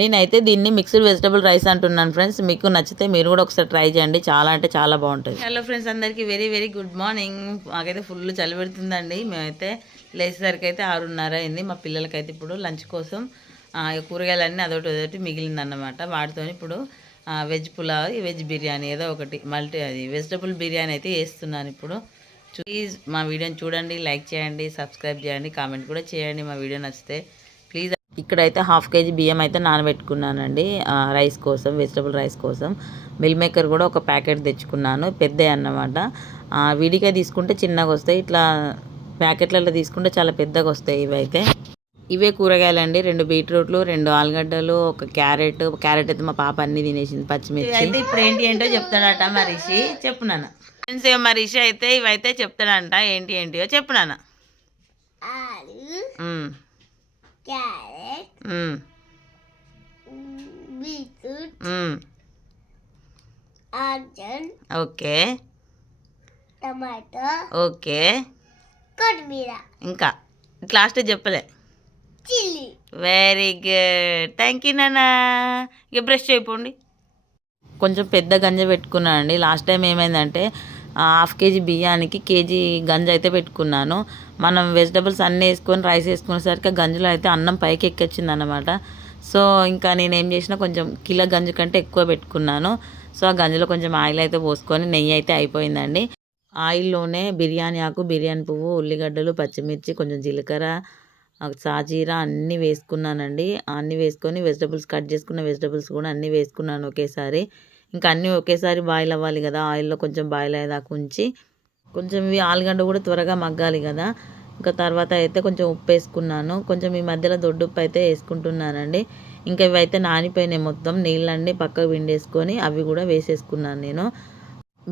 నేనైతే దీన్ని mixed vegetable rice అంటున్నాను ఫ్రెండ్స్. మీకు నచ్చితే మీరు కూడా ఒకసారి ట్రై చేయండి, చాలా అంటే చాలా బాగుంటుంది. హలో ఫ్రెండ్స్, అందరికీ వెరీ వెరీ గుడ్ మార్నింగ్. మాకైతే ఫుల్ చలి పెడుతుందండి. మేమైతే లేచేసరికి అయితే 6:30 అయింది. మా పిల్లలకైతే ఇప్పుడు లంచ్ కోసం కూరగాయలన్నీ అదొకటి మిగిలిందన్నమాట. వాటితో ఇప్పుడు వెజ్ పులావ్, వెజ్ బిర్యానీ ఏదో ఒకటి అది వెజిటబుల్ బిర్యానీ అయితే వేస్తున్నాను ఇప్పుడు. ప్లీజ్ మా వీడియోని చూడండి, లైక్ చేయండి, సబ్స్క్రైబ్ చేయండి, కామెంట్ కూడా చేయండి మా వీడియో నచ్చితే ప్లీజ్. ఇక్కడైతే 1/2 kg బియ్యం అయితే నానబెట్టుకున్నానండి రైస్ కోసం, వెజిటబుల్ రైస్ కోసం. మిల్ మేకర్ కూడా ఒక ప్యాకెట్ తెచ్చుకున్నాను, పెద్దవి అన్నమాట. విడిగా తీసుకుంటే చిన్నగా వస్తాయి, ఇట్లా ప్యాకెట్లలో తీసుకుంటే చాలా పెద్దగా వస్తాయి. ఇవైతే ఇవే కూరగాయలండి, 2 బీట్రూట్లు, 2 ఆలుగడ్డలు, ఒక క్యారెట్ అయితే మా పాప అన్ని తినేసింది, పచ్చిమిర్చి. అయితే ఇప్పుడు ఏంటో చెప్తాడట మా రిషి. చెప్పు నాన్న. ఫ్రెండ్స్, మా రిషి అయితే ఇవైతే చెప్తాడంట, ఏంటియో చెప్పు నాన్న. ఓకే, టమాటో, ఓకే, కొత్తిమీర, ఇంకా లాస్ట్ చెప్పలే. వెరీ గుడ్, థ్యాంక్ యూ నాన్న. ఇక బ్రష్ అయిపోండి. కొంచెం పెద్ద గంజ పెట్టుకున్నాను అండి. లాస్ట్ టైం ఏమైందంటే 1/2 kg బియ్యానికి కేజీ గంజ అయితే పెట్టుకున్నాను. మనం వెజిటబుల్స్ అన్నీ వేసుకొని రైస్ వేసుకునేసరికి గంజులో అయితే అన్నం పైకి ఎక్కొచ్చింది అన్నమాట. సో ఇంకా నేనేం చేసిన, కొంచెం కిలో గంజు కంటే ఎక్కువ పెట్టుకున్నాను. సో ఆ గంజులో కొంచెం ఆయిల్ అయితే పోసుకొని నెయ్యి అయితే అయిపోయిందండి. ఆయిల్లోనే బిర్యానీ ఆకు, బిర్యానీ పువ్వు, ఉల్లిగడ్డలు, పచ్చిమిర్చి, కొంచెం జీలకర్ర, సాజీరా అన్నీ వేసుకున్నానండి. అన్నీ వేసుకొని వెజిటబుల్స్ కట్ చేసుకున్న వెజిటబుల్స్ కూడా అన్నీ వేసుకున్నాను ఒకేసారి. ఇంకా అన్నీ ఒకేసారి బాయిల్ అవ్వాలి కదా, ఆయిల్లో కొంచెం బాయిల్ అయ్యేదాకా ఉంచి, కొంచెం ఇవి ఆలుగడ్డ కూడా త్వరగా మగ్గాలి కదా. ఇంకా తర్వాత అయితే కొంచెం ఉప్పు వేసుకున్నాను, కొంచెం ఈ మధ్యలో దొడ్డుప్పు అయితే వేసుకుంటున్నానండి. ఇంకా ఇవైతే నానిపోయినాయి మొత్తం, నీళ్ళన్నీ పక్కకు పిండేసుకొని అవి కూడా వేసేసుకున్నాను నేను.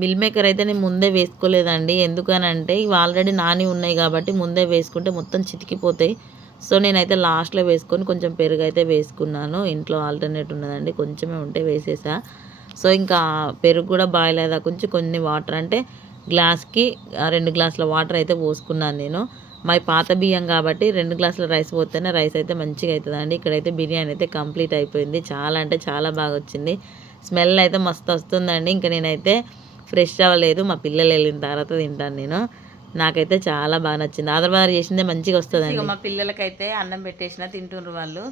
మిల్ మేకర్ అయితే నేను ముందే వేసుకోలేదండి, ఎందుకనంటే ఇవి ఆల్రెడీ నాని ఉన్నాయి కాబట్టి ముందే వేసుకుంటే మొత్తం చితికిపోతాయి. సో నేనైతే లాస్ట్లో వేసుకొని కొంచెం పెరుగు అయితే వేసుకున్నాను. ఇంట్లో ఆల్టర్నేట్ ఉన్నదండి, కొంచెమే ఉంటే వేసేసా. సో ఇంకా పెరుగు కూడా బాయిల్ అయ్యేదా కొంచెం కొన్ని వాటర్, అంటే గ్లాస్కి 2 గ్లాసుల వాటర్ అయితే పోసుకున్నాను నేను. మా పాత బియ్యం కాబట్టి 2 గ్లాసుల రైస్ పోతేనే రైస్ అయితే మంచిగా అవుతుందండి. ఇక్కడైతే బిర్యానీ అయితే కంప్లీట్ అయిపోయింది, చాలా అంటే చాలా బాగా వచ్చింది. స్మెల్ అయితే మస్తు వస్తుందండి. ఇంకా నేనైతే ఫ్రెష్ అవ్వలేదు, మా పిల్లలు వెళ్ళిన తర్వాత తింటాను నేను. నాకైతే చాలా బాగా నచ్చింది. ఆదరబాదర చేసిందే మంచిగా వస్తుందండి. మా పిల్లలకైతే అన్నం పెట్టేసిన తింటున్నారు వాళ్ళు.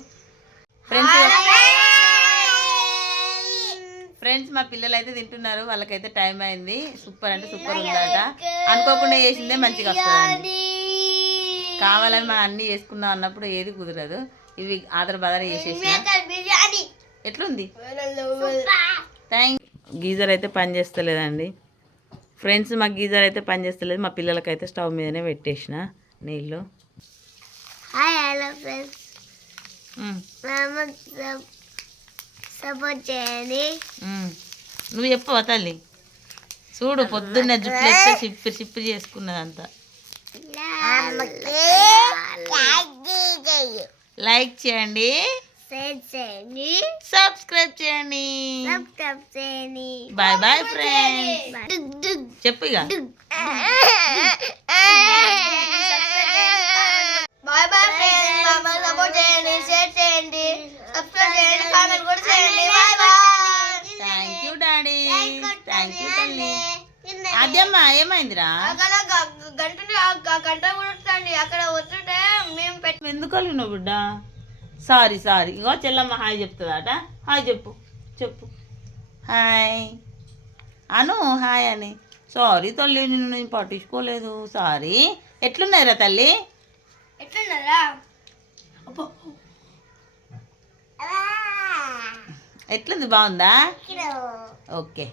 ఫ్రెండ్స్ మా పిల్లలు అయితే తింటున్నారు, వాళ్ళకైతే టైం అయింది. సూపర్ అంటే సూపర్ ఉందట, అనుకోకుండా చేసిందే మంచిగా వస్తుందండి. కావాలని మనం అన్నీ చేసుకుందాం అన్నప్పుడు ఏది కుదరదు. ఇవి ఆదరబాదర చేసేసిన. ఎట్లుంది? గీజర్ అయితే పని చేస్తలేదండి ఫ్రెండ్స్, మా గీజర్ అయితే పని చేస్తలేదు. మా పిల్లలకైతే స్టవ్ మీదనే పెట్టేసిన నీళ్ళు. సపోర్ట్ చేయండి. నువ్వు చెప్పవా తల్లి? చూడు పొద్దున్నే జుట్లు ఎత్తే సిప్పి చేసుకున్నదంతా. లైక్ చేయండి, సబ్స్క్రైబ్ చేయండి. Bye bye friends. చెప్పు ఇక. Bye bye friends. సపోర్ట్ చేయండి, షేర్ చేయండి, సబ్స్క్రైబ్ చేయండి, కామెంట్ కూడా చేయండి. Bye bye. Thank you daddy, thank you తల్లి. అదేమ్మా ఏమైందిరా? గంట కొడుతుంది అక్కడ వస్తుంటే మేము పెట్టి ఎందుకు కలిగినావు బిడ్డ? సారీ ఇంకో చెల్లమ్మ హాయ్ చెప్తుందట. హాయ్ చెప్పు హాయ్ అను, హాయ్ అని. సారీ తల్లి, నేను పట్టించుకోలేదు, సారీ. ఎట్లున్నాయిరా తల్లి? ఎట్లుంది? బాగుందా? ఓకే.